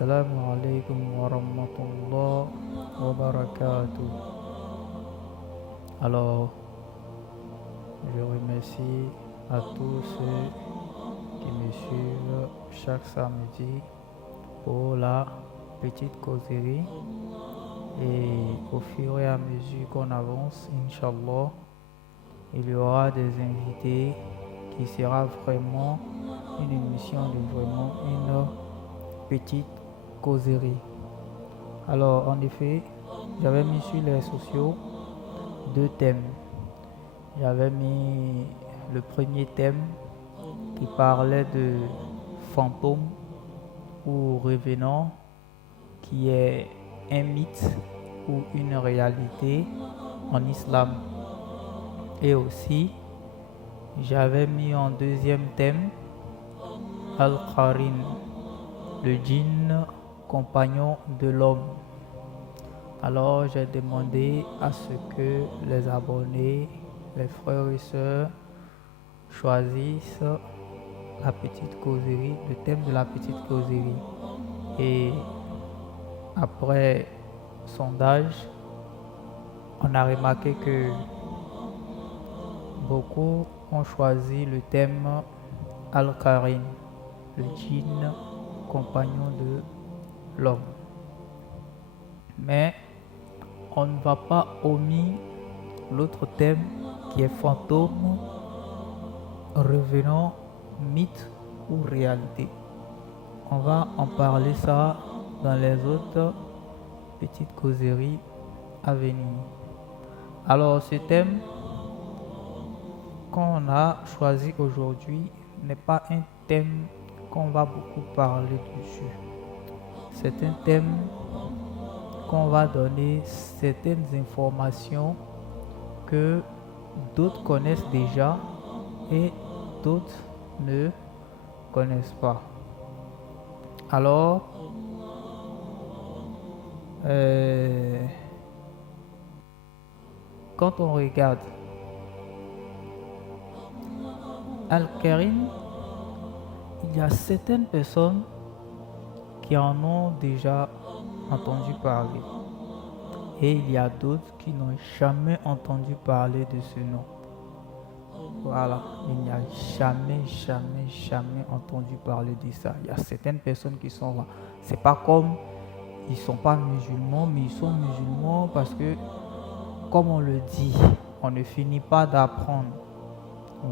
Assalamu alaikum wa rahmatullah wa barakatuh. Alors, je remercie à tous ceux qui me suivent chaque samedi pour la petite causerie. Et au fur et à mesure qu'on avance, Inch'Allah, il y aura des invités qui sera vraiment une émission de vraiment une petite causerie. Alors, en effet, j'avais mis sur les sociaux deux thèmes. J'avais mis le premier thème qui parlait de fantôme ou revenant, qui est un mythe ou une réalité en islam. Et aussi, j'avais mis en deuxième thème Al-Qarin, le djinn compagnon de l'homme. Alors j'ai demandé à ce que les abonnés, les frères et sœurs choisissent la petite causerie, le thème de la petite causerie. Et après sondage, on a remarqué que beaucoup ont choisi le thème Al-Qarin, le djinn compagnon de l'homme. Mais on ne va pas omis l'autre thème qui est fantôme, revenant, mythe ou réalité. On va en parler ça dans les autres petites causeries à venir. Alors ce thème qu'on a choisi aujourd'hui n'est pas un thème qu'on va beaucoup parler dessus. C'est un thème qu'on va donner certaines informations que d'autres connaissent déjà et d'autres ne connaissent pas. Alors, quand on regarde Al-Qarin, il y a certaines personnes qui en ont déjà entendu parler. Et il y a d'autres qui n'ont jamais entendu parler de ce nom. Voilà, il n'y a jamais entendu parler de ça. Il y a certaines personnes qui sont là. C'est pas comme ils sont pas musulmans, mais ils sont musulmans parce que, comme on le dit, on ne finit pas d'apprendre.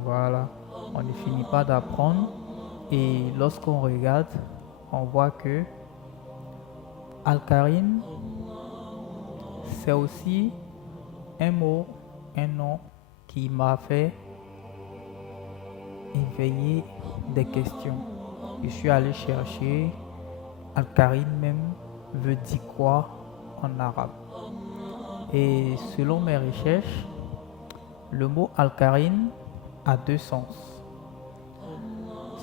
Voilà, on ne finit pas d'apprendre. Et lorsqu'on regarde, on voit que Al-Qarin, c'est aussi un mot, un nom qui m'a fait éveiller des questions. Je suis allé chercher Al-Qarin même veut dire quoi en arabe. Et selon mes recherches, le mot Al-Qarin a deux sens.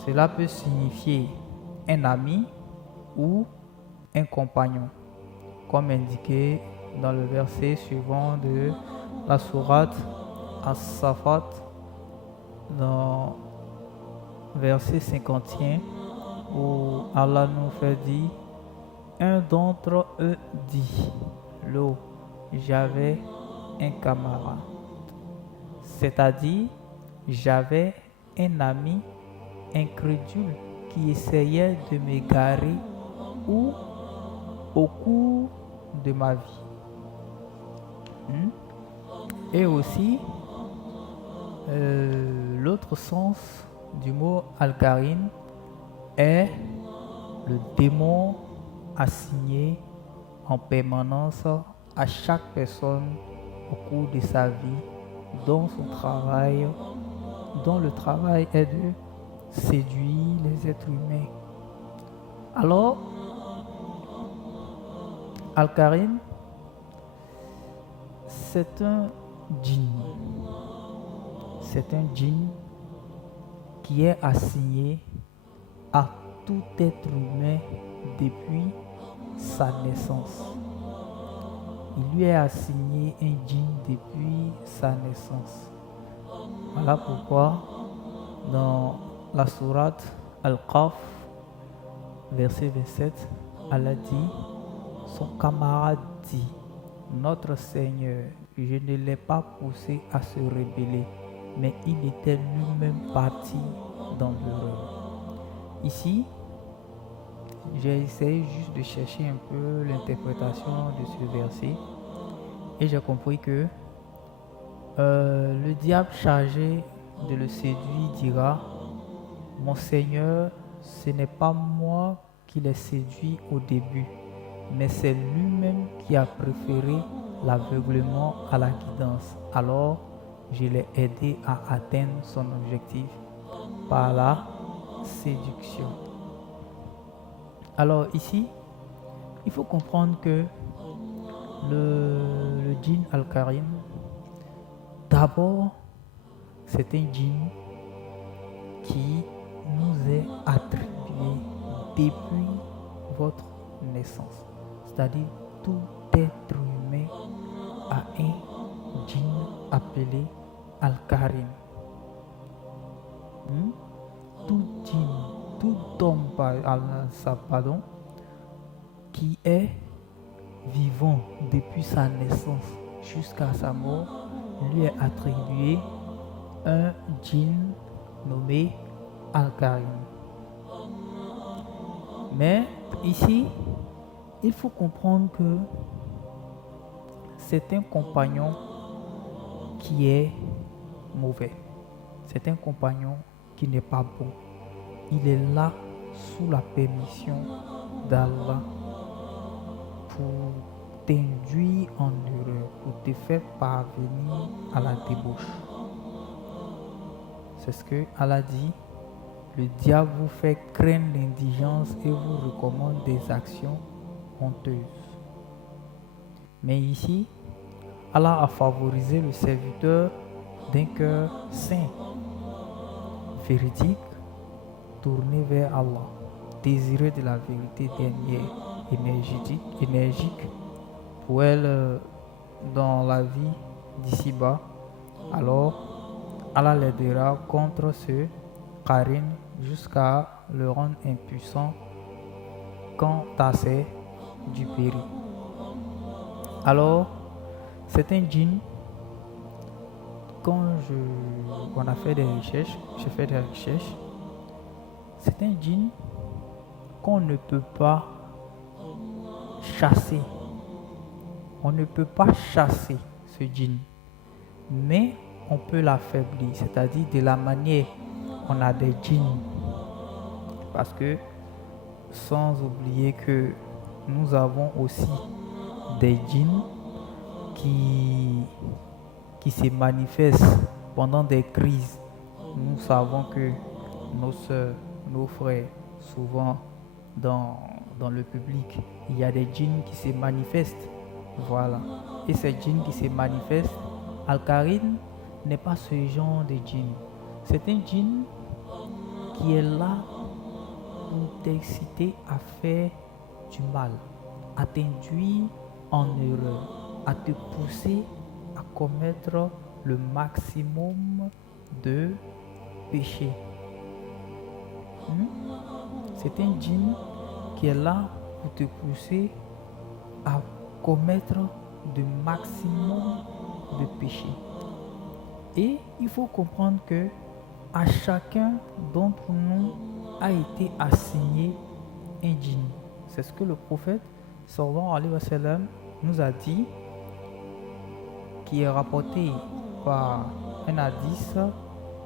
Cela peut signifier un ami ou un compagnon, comme indiqué dans le verset suivant de la sourate As-Safat, dans verset 51, où Allah nous fait dire: un d'entre eux dit, l'eau, j'avais un camarade, c'est-à-dire j'avais un ami incrédule qui essayait de m'égarer ou au cours de ma vie. Et aussi, l'autre sens du mot Al-Qarin est le démon assigné en permanence à chaque personne au cours de sa vie, dont le travail est de séduire les êtres humains. Alors, Al-Qarin, c'est un djinn. C'est un djinn qui est assigné à tout être humain depuis sa naissance. Il lui est assigné un djinn depuis sa naissance. Voilà pourquoi dans la sourate Al-Qaf, verset 27, Allah dit, son camarade dit, notre Seigneur, je ne l'ai pas poussé à se rebeller, mais il était lui-même parti dans l'erreur. Ici, j'ai essayé juste de chercher un peu l'interprétation de ce verset et j'ai compris que le diable chargé de le séduire dira, mon Seigneur, ce n'est pas moi qui l'ai séduit au début, mais c'est lui-même qui a préféré l'aveuglement à la guidance. Alors, je l'ai aidé à atteindre son objectif par la séduction. Alors ici, il faut comprendre que le djinn al-Karim, d'abord, c'est un djinn qui nous est attribué depuis votre naissance. C'est-à-dire, tout être humain a un djinn appelé al-Karim. Tout djinn, tout homme, pardon, qui est vivant depuis sa naissance jusqu'à sa mort, lui est attribué un djinn nommé al-Karim. Mais ici, il faut comprendre que c'est un compagnon qui est mauvais. C'est un compagnon qui n'est pas bon. Il est là sous la permission d'Allah pour t'induire en erreur, pour te faire parvenir à la débauche. C'est ce que Allah dit. Le diable vous fait craindre l'indigence et vous recommande des actions honteuses. Mais ici, Allah a favorisé le serviteur d'un cœur saint, véridique, tourné vers Allah, désireux de la vérité dernière, énergique pour elle dans la vie d'ici-bas. Alors, Allah l'aidera contre ce Karim jusqu'à le rendre impuissant quant à ses duperies. Alors, c'est un djinn. Quand on a fait des recherches, j'ai fait des recherches, c'est un djinn qu'on ne peut pas chasser. On ne peut pas chasser ce djinn, mais on peut l'affaiblir, c'est-à-dire de la manière on a des djinns. Parce que, sans oublier que nous avons aussi des djinns qui se manifestent pendant des crises. Nous savons que nos soeurs, nos frères, souvent dans le public, il y a des djinns qui se manifestent. Voilà. Et ces djinns qui se manifestent, Al-Karim n'est pas ce genre de djinn. C'est un djinn qui est là pour t'inciter à faire du mal, à t'induire en erreur, à te pousser à commettre le maximum de péchés. C'est un djinn qui est là pour te pousser à commettre le maximum de péchés. Et il faut comprendre que à chacun d'entre nous a été assigné un djinn. C'est ce que le prophète sallallahu alayhi wa sallam nous a dit, qui est rapporté par un hadith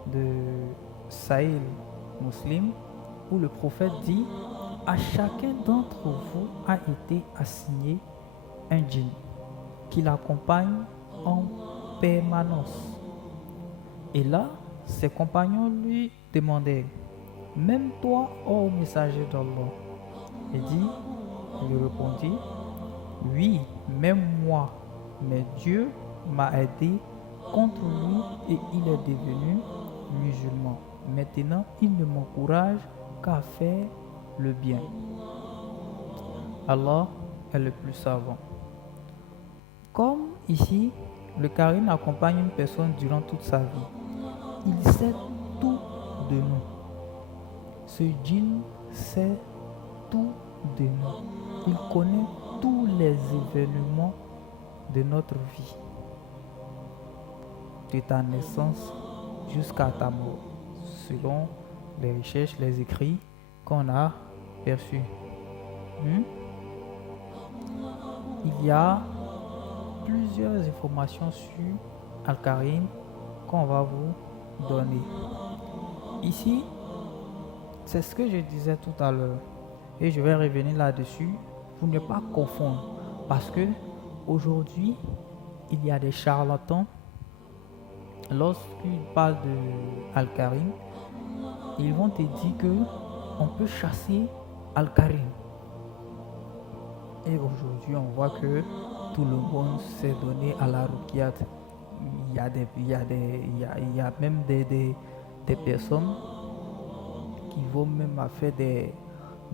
de Sahih Muslim, où le prophète dit, à chacun d'entre vous a été assigné un djinn qui l'accompagne en permanence. Et là, ses compagnons lui demandaient, même toi, ô messager d'Allah? Il répondit, oui, même moi, mais Dieu m'a aidé contre lui et il est devenu musulman. Maintenant, il ne m'encourage qu'à faire le bien. Allah est le plus savant. Comme ici, le Karim accompagne une personne durant toute sa vie. Il sait tout de nous. Ce djinn sait tout de nous. Il connaît tous les événements de notre vie, de ta naissance jusqu'à ta mort, selon les recherches, les écrits qu'on a perçus. Il y a plusieurs informations sur Al-Karim qu'on va vous donner. Ici, c'est ce que je disais tout à l'heure et je vais revenir là-dessus pour ne pas confondre, parce que aujourd'hui, il y a des charlatans. Lorsqu'ils parlent de Al-Karim, ils vont te dire que on peut chasser Al-Karim. Et aujourd'hui, on voit que tout le monde s'est donné à la ruqyat. Il y a même des personnes qui vont même faire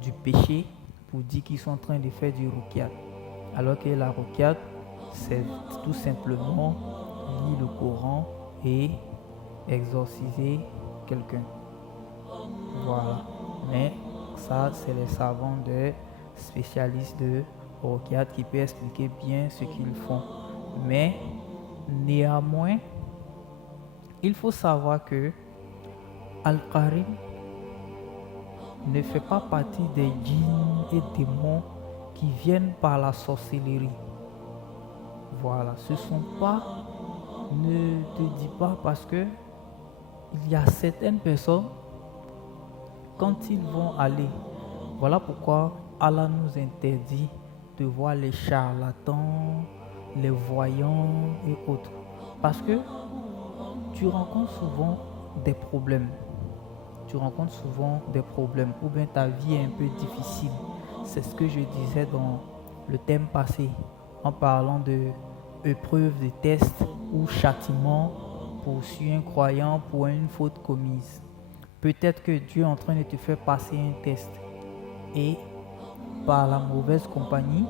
du péché pour dire qu'ils sont en train de faire du ruqyat. Alors que la ruqyat, c'est tout simplement lire le Coran et exorciser quelqu'un. Voilà. Mais ça, c'est les savants spécialistes de ruqyat qui peuvent expliquer bien ce qu'ils font. Mais néanmoins, il faut savoir que Al-Karim ne fait pas partie des djinns et démons qui viennent par la sorcellerie. Voilà, ce sont pas, ne te dis pas, parce que il y a certaines personnes, quand ils vont aller, voilà pourquoi Allah nous interdit de voir les charlatans, les voyants et autres. Parce que tu rencontres souvent des problèmes. Ou bien ta vie est un peu difficile. C'est ce que je disais dans le thème passé, en parlant de épreuves, de tests ou châtiment poursuit un croyant pour une faute commise. Peut-être que Dieu est en train de te faire passer un test et par la mauvaise compagnie,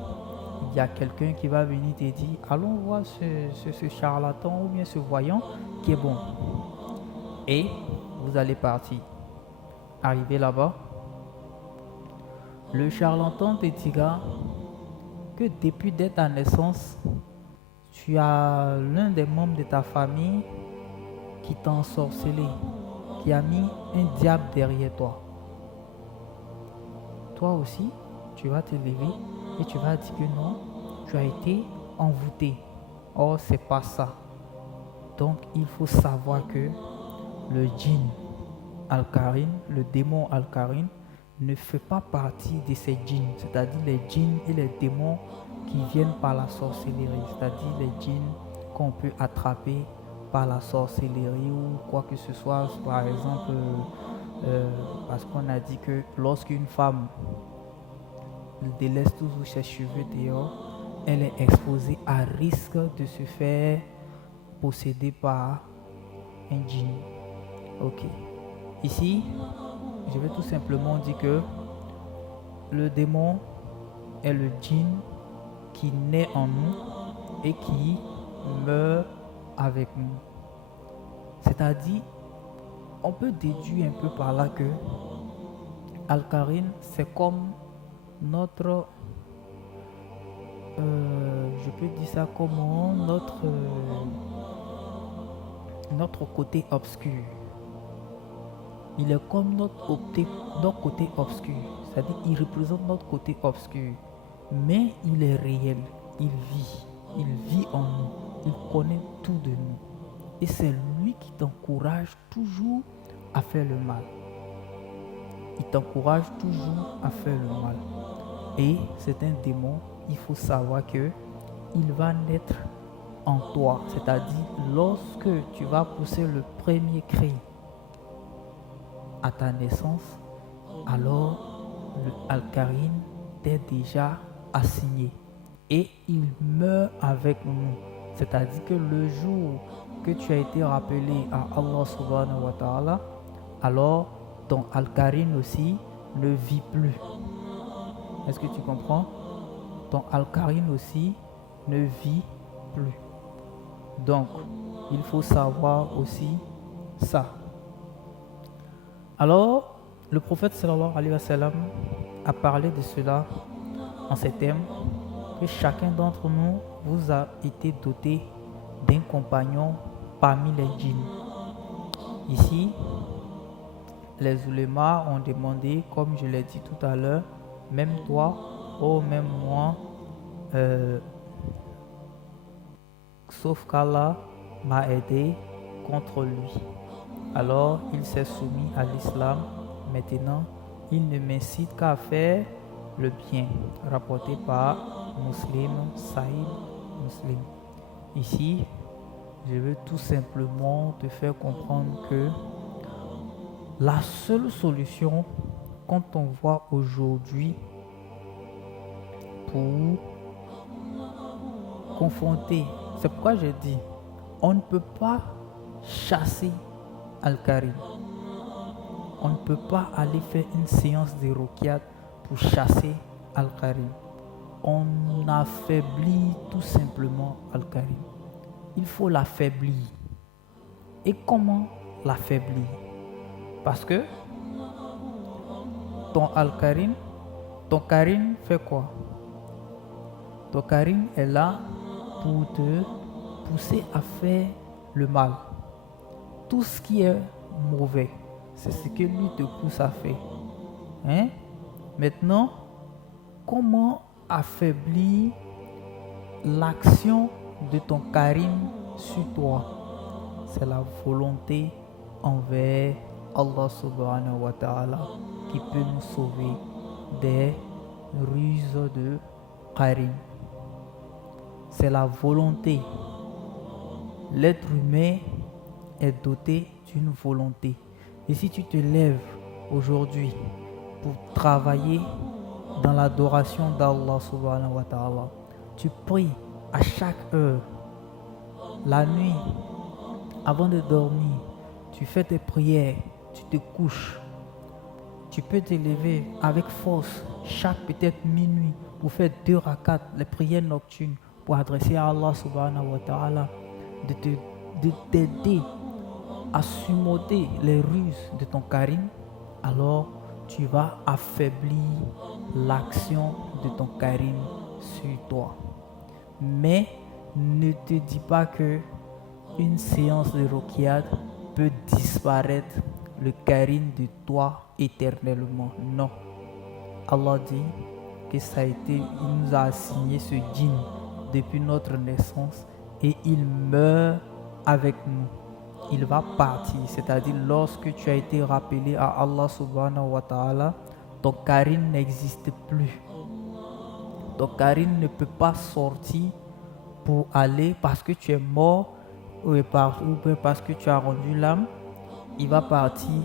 il y a quelqu'un qui va venir te dire allons voir ce charlatan ou bien ce voyant qui est bon. Et vous allez partir. Arrivé là-bas, le charlatan te dira que depuis dès ta naissance, tu as l'un des membres de ta famille qui t'a ensorcelé, qui a mis un diable derrière toi. Toi aussi, tu vas te lever et tu vas dire que non, tu as été envoûté. Or, c'est pas ça. Donc, il faut savoir que le djinn Al-Karim, le démon Al-Karim, ne fait pas partie de ces djinns, c'est-à-dire les djinns et les démons qui viennent par la sorcellerie, c'est-à-dire les djinns qu'on peut attraper par la sorcellerie ou quoi que ce soit. Par exemple, parce qu'on a dit que lorsqu'une femme délaisse toujours ses cheveux dehors, elle est exposée à risque de se faire posséder par un djinn. Ok. Ici, je vais tout simplement dire que le démon est le djinn qui naît en nous et qui meurt avec nous. C'est-à-dire, on peut déduire un peu par là que Al-Karim, c'est comme notre, je peux dire ça comme notre côté obscur. Il est comme notre côté obscur, c'est-à-dire il représente notre côté obscur, mais il est réel, il vit en nous, il connaît tout de nous. Et c'est lui qui t'encourage toujours à faire le mal. Il t'encourage toujours à faire le mal. Et c'est un démon, il faut savoir que il va naître en toi, c'est-à-dire lorsque tu vas pousser le premier cri à ta naissance, alors le Al-Karim t'est déjà assigné et il meurt avec nous. C'est-à-dire que le jour que tu as été rappelé à Allah subhanahu wa ta'ala, alors ton Al-Karim aussi ne vit plus. Est-ce que tu comprends? Ton Al-Karim aussi ne vit plus. Donc, il faut savoir aussi ça. Alors, le prophète sallallahu alayhi wa sallam a parlé de cela en ces termes que chacun d'entre nous vous a été doté d'un compagnon parmi les djinns. Ici, les ulémas ont demandé, comme je l'ai dit tout à l'heure, même toi, même moi, sauf qu'Allah m'a aidé contre lui. Alors il s'est soumis à l'islam. Maintenant, il ne m'incite qu'à faire le bien. Rapporté par Muslim, Sahih Muslim. Ici, je veux tout simplement te faire comprendre que la seule solution, quand on voit aujourd'hui, pour confronter, c'est pourquoi je dis, on ne peut pas chasser Al-Karim. On ne peut pas aller faire une séance de ruqyat pour chasser Al-Karim. On affaiblit tout simplement Al-Karim. Il faut l'affaiblir. Et comment l'affaiblir? Parce que ton Al-Karim, ton Karim fait quoi? Ton Karim est là pour te pousser à faire le mal. Tout ce qui est mauvais, c'est ce que lui te pousse à faire. Maintenant, comment affaiblir l'action de ton Karim sur toi? C'est la volonté envers Allah subhanahu wa ta'ala qui peut nous sauver des ruses de Karim. C'est la volonté. L'être humain est doté d'une volonté. Et si tu te lèves aujourd'hui pour travailler dans l'adoration d'Allah subhanahu wa ta'ala, tu pries à chaque heure, la nuit, avant de dormir, tu fais tes prières, tu te couches, tu peux te lever avec force chaque peut-être minuit pour faire 2 rakats, les prières nocturnes, pour adresser à Allah subhanahu wa ta'ala, de t'aider à surmonter les ruses de ton Karim, alors tu vas affaiblir l'action de ton Karim sur toi. Mais ne te dis pas que une séance de ruqyat peut disparaître le Karim de toi éternellement. Non. Allah dit que ça a été, il nous a assigné ce djinn depuis notre naissance et il meurt avec nous. Il va partir, c'est-à-dire lorsque tu as été rappelé à Allah subhanahu wa ta'ala, ton Karim n'existe plus. Ton Karim ne peut pas sortir pour aller parce que tu es mort ou parce que tu as rendu l'âme. Il va partir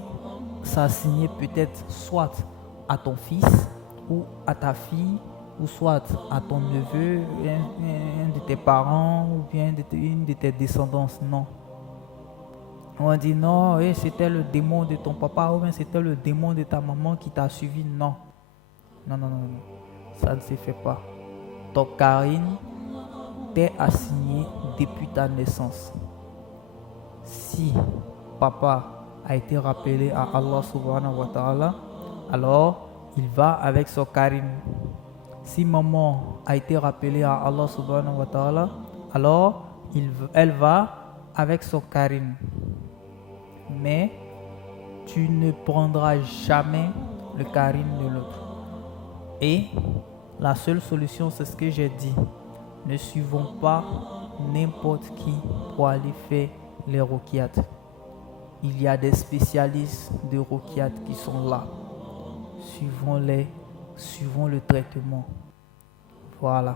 s'assigner peut-être soit à ton fils ou à ta fille ou soit à ton neveu, un de tes parents ou bien une de tes descendances. Non. On dit non, c'était le démon de ton papa ou bien c'était le démon de ta maman qui t'a suivi. Non. Non. Ça ne se fait pas. Ton Karim t'est assigné depuis ta naissance. Si papa a été rappelé à Allah subhanahu wa ta'ala, alors il va avec son Karim. Si maman a été rappelée à Allah subhanahu wa ta'ala, alors elle va avec son Karim. Mais tu ne prendras jamais le Karim de l'autre. Et la seule solution, c'est ce que j'ai dit. Ne suivons pas n'importe qui pour aller faire les ruqyat. Il y a des spécialistes de ruqyat qui sont là. Suivons-les, suivons le traitement. Voilà,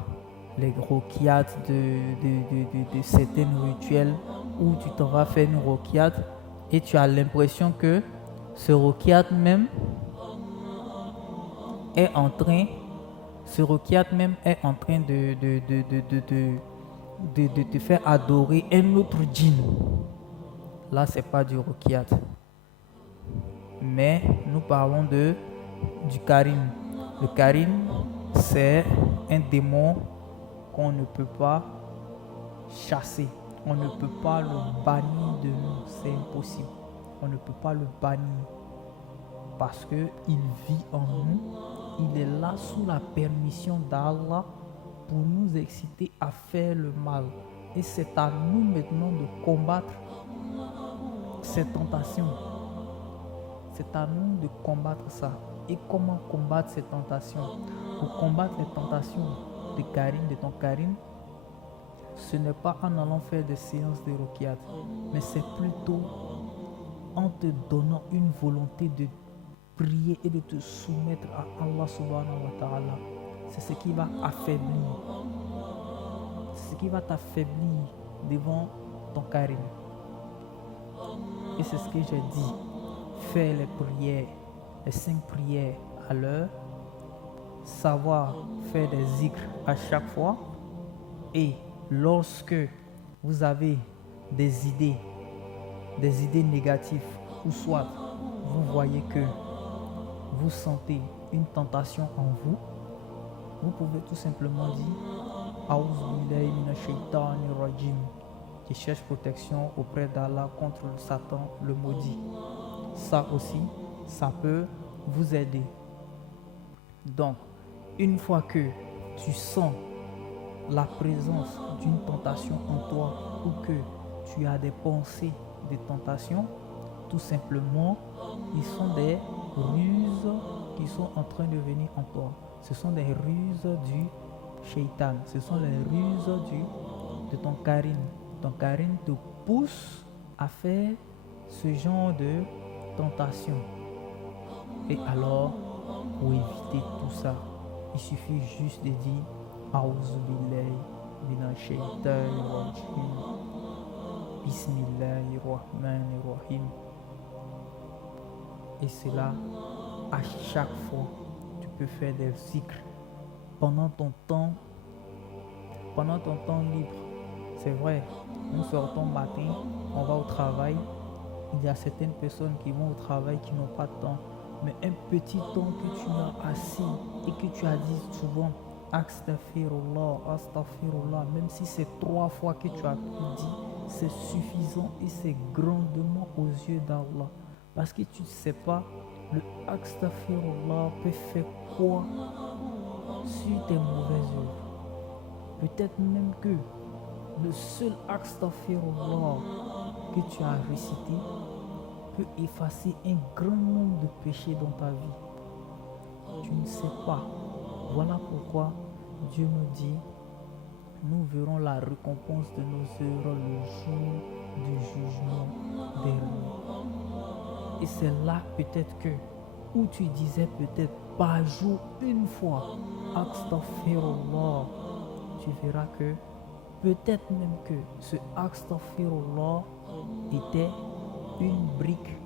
les ruqyat de certains rituels où tu t'en vas faire une ruqyat et tu as l'impression que ce ruqyat même est en train de te faire adorer un autre djinn. Là, c'est pas du ruqyat. Mais nous parlons du Karim. Le Karim, c'est un démon qu'on ne peut pas chasser. On ne peut pas le bannir de nous. C'est impossible. On ne peut pas le bannir. Parce qu'il vit en nous il est là sous la permission d'Allah pour nous exciter à faire le mal. Et c'est à nous maintenant de combattre ces tentations. C'est à nous de combattre ça. Et comment combattre ces tentations? Pour combattre les tentations de Karine, de ton Karine, ce n'est pas en allant faire des séances de ruqyat, mais c'est plutôt en te donnant une volonté de prier et de te soumettre à Allah subhanahu wa ta'ala. C'est ce qui va affaiblir. C'est ce qui va t'affaiblir devant ton Karim. Et c'est ce que j'ai dit. Faire les prières, les 5 prières à l'heure, savoir faire des zikrs à chaque fois, et lorsque vous avez des idées négatives, ou soit vous voyez que vous sentez une tentation en vous, vous pouvez tout simplement dire A'udhu billahi minash shaitanir rajim. Je cherche protection auprès d'Allah contre le Satan, le maudit. Ça aussi, ça peut vous aider. Donc, une fois que tu sens la présence d'une tentation en toi ou que tu as des pensées de tentation, tout simplement, ils sont des ruses qui sont en train de venir en toi. Ce sont des ruses du shaitan. Ce sont les ruses de ton Karim. Ton Karim te pousse à faire ce genre de tentation. Et alors, pour éviter tout ça, il suffit juste de dire A'udhu billahi minash shaitanir rajim. Bismillahir rahmanir rahim. Et cela, à chaque fois, tu peux faire des zikrs pendant ton temps libre. C'est vrai, nous sortons matin, on va au travail. Il y a certaines personnes qui vont au travail qui n'ont pas de temps. Mais un petit temps que tu as assis et que tu as dit souvent Astaghfirullah, Astaghfirullah, même si c'est 3 fois que tu as dit, c'est suffisant et c'est grandement aux yeux d'Allah. Parce que tu ne sais pas, le Astaghfirullah peut faire quoi sur tes mauvaises œuvres. Peut-être même que le seul Astaghfirullah que tu as récité peut effacer un grand nombre de péchés dans ta vie. Tu ne sais pas. Voilà pourquoi Dieu nous dit, nous verrons la récompense de nos œuvres le jour du jugement dernier. Et c'est là peut-être que, où tu disais peut-être par jour une fois, Astaghfirullah, tu verras que peut-être même que ce Astaghfirullah était une brique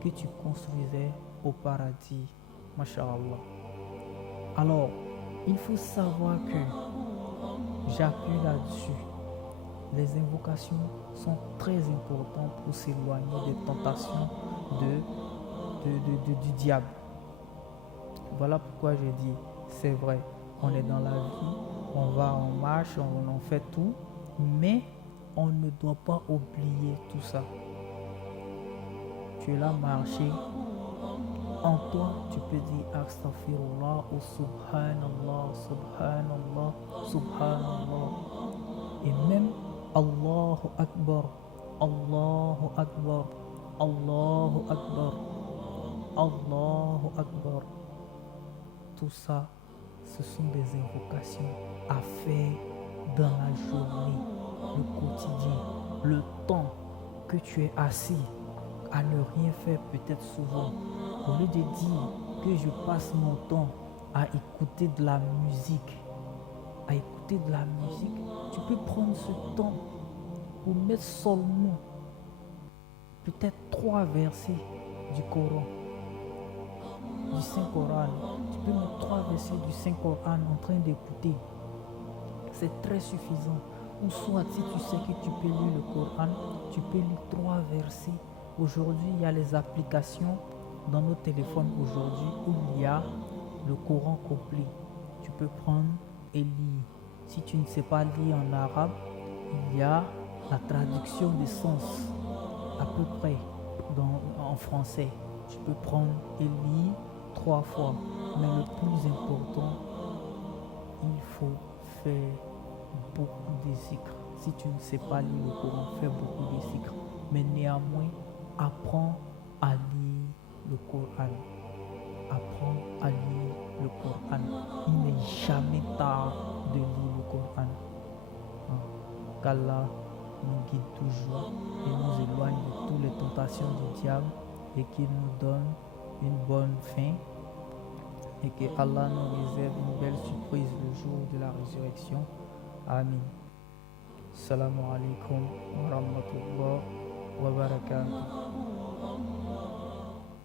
que tu construisais au paradis. Masha'Allah. Alors, il faut savoir que j'appuie là-dessus. Les invocations sont très importantes pour s'éloigner des tentations du diable. Voilà pourquoi j'ai dit, c'est vrai, on est dans la vie, on va en marche, on en fait tout, mais on ne doit pas oublier tout ça. Tu es là marcher, en toi tu peux dire Astaghfirullah ou Subhanallah, Subhanallah, Subhanallah. Et même Allahu Akbar, Allahu Akbar, Allahu Akbar, Allahu Akbar. Tout ça, ce sont des invocations à faire dans la journée, le quotidien, le temps que tu es assis à ne rien faire peut-être souvent. Au lieu de dire que je passe mon temps à écouter de la musique, tu peux prendre ce temps pour mettre seulement peut-être 3 versets du Coran, du Saint-Coran. Tu peux mettre 3 versets du Saint-Coran en train d'écouter. C'est très suffisant. Ou soit si tu sais que tu peux lire le Coran, tu peux lire 3 versets. Aujourd'hui, il y a les applications dans nos téléphones aujourd'hui où il y a le Coran complet. Tu peux prendre et lire. Si tu ne sais pas lire en arabe, il y a la traduction des sens à peu près en français. Tu peux prendre et lire 3 fois. Mais le plus important, il faut faire beaucoup de zikr. Si tu ne sais pas lire le Coran, fais beaucoup de zikr. Mais néanmoins, apprends à lire le Coran. Apprends à lire le Coran. Il n'est jamais tard de lire le Coran. Qu'Allah nous guide toujours et nous éloigne de toutes les tentations du diable et qu'il nous donne une bonne fin et que Allah nous réserve une belle surprise le jour de la résurrection. Amin. Assalamu alaikum wa rahmatullah wa barakatuh.